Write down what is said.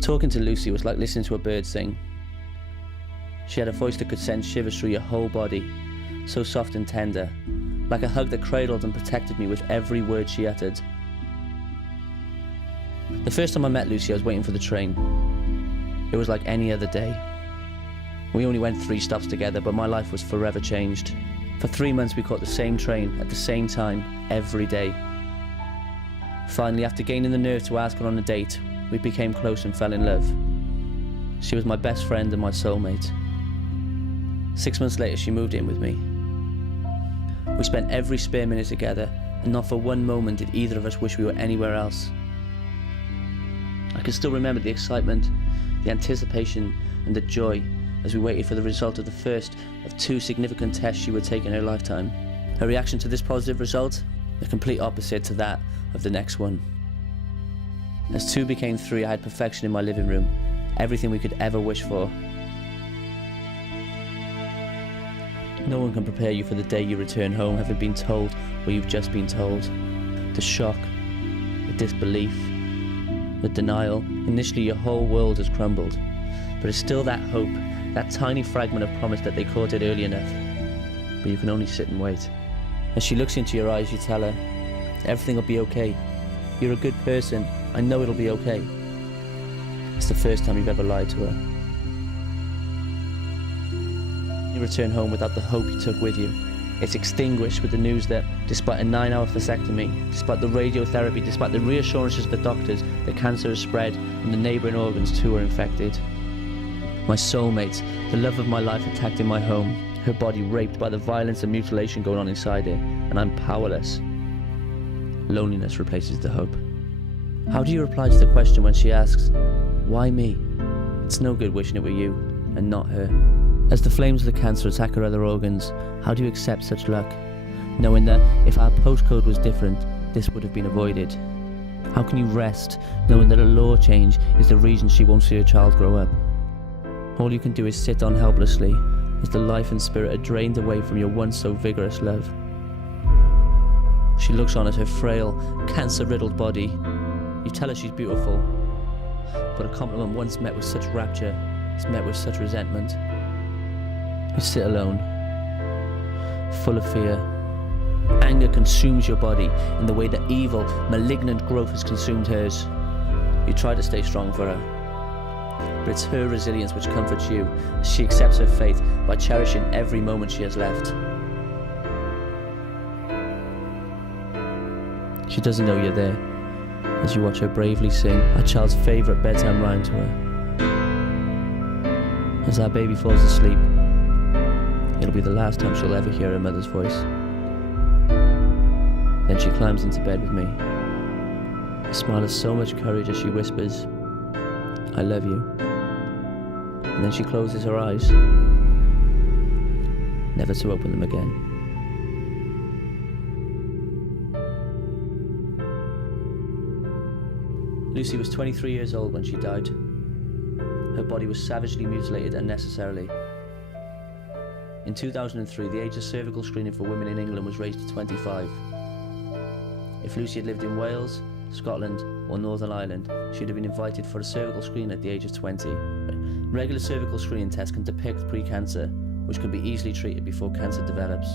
Talking to Lucy was like listening to a bird sing. She had a voice that could send shivers through your whole body, so soft and tender, like a hug that cradled and protected me with every word she uttered. The first time I met Lucy, I was waiting for the train. It was like any other day. We only went 3 stops together, but my life was forever changed. For 3 months we caught the same train at the same time, every day. Finally, after gaining the nerve to ask her on a date, we became close and fell in love. She was my best friend and my soulmate. 6 months later, she moved in with me. We spent every spare minute together, and not for one moment did either of us wish we were anywhere else. I can still remember the excitement, the anticipation, and the joy as we waited for the result of the first of 2 significant tests she would take in her lifetime. Her reaction to this positive result, the complete opposite to that of the next one. As 2 became 3, I had perfection in my living room, everything we could ever wish for. No one can prepare you for the day you return home having been told what you've just been told. The shock, the disbelief, the denial. Initially your whole world has crumbled, but it's still that hope, that tiny fragment of promise that they caught it early enough. But you can only sit and wait. As she looks into your eyes, you tell her, everything will be okay. You're a good person. I know it'll be okay. It's the first time you've ever lied to her. You return home without the hope you took with you. It's extinguished with the news that, despite a 9-hour vasectomy, despite the radiotherapy, despite the reassurances of the doctors that cancer has spread and the neighbouring organs too are infected. My soulmate, the love of my life, attacked in my home, her body raped by the violence and mutilation going on inside it, and I'm powerless. Loneliness replaces the hope. How do you reply to the question when she asks, why me? It's no good wishing it were you, and not her. As the flames of the cancer attack her other organs, how do you accept such luck, knowing that if our postcode was different, this would have been avoided? How can you rest, knowing that a law change is the reason she won't see her child grow up? All you can do is sit on helplessly, as the life and spirit are drained away from your once so vigorous love. She looks on at her frail, cancer-riddled body. You tell her she's beautiful, but a compliment once met with such rapture is met with such resentment. You sit alone, full of fear. Anger consumes your body in the way that evil, malignant growth has consumed hers. You try to stay strong for her, but it's her resilience which comforts you as she accepts her fate by cherishing every moment she has left. She doesn't know you're there as you watch her bravely sing our child's favourite bedtime rhyme to her. As our baby falls asleep, it'll be the last time she'll ever hear her mother's voice. Then she climbs into bed with me, a smile of so much courage as she whispers, I love you. And then she closes her eyes, never to open them again. Lucy was 23 years old when she died. Her body was savagely mutilated unnecessarily. In 2003, the age of cervical screening for women in England was raised to 25. If Lucy had lived in Wales, Scotland, or Northern Ireland, she'd have been invited for a cervical screen at the age of 20. Regular cervical screening tests can depict pre-cancer, which can be easily treated before cancer develops.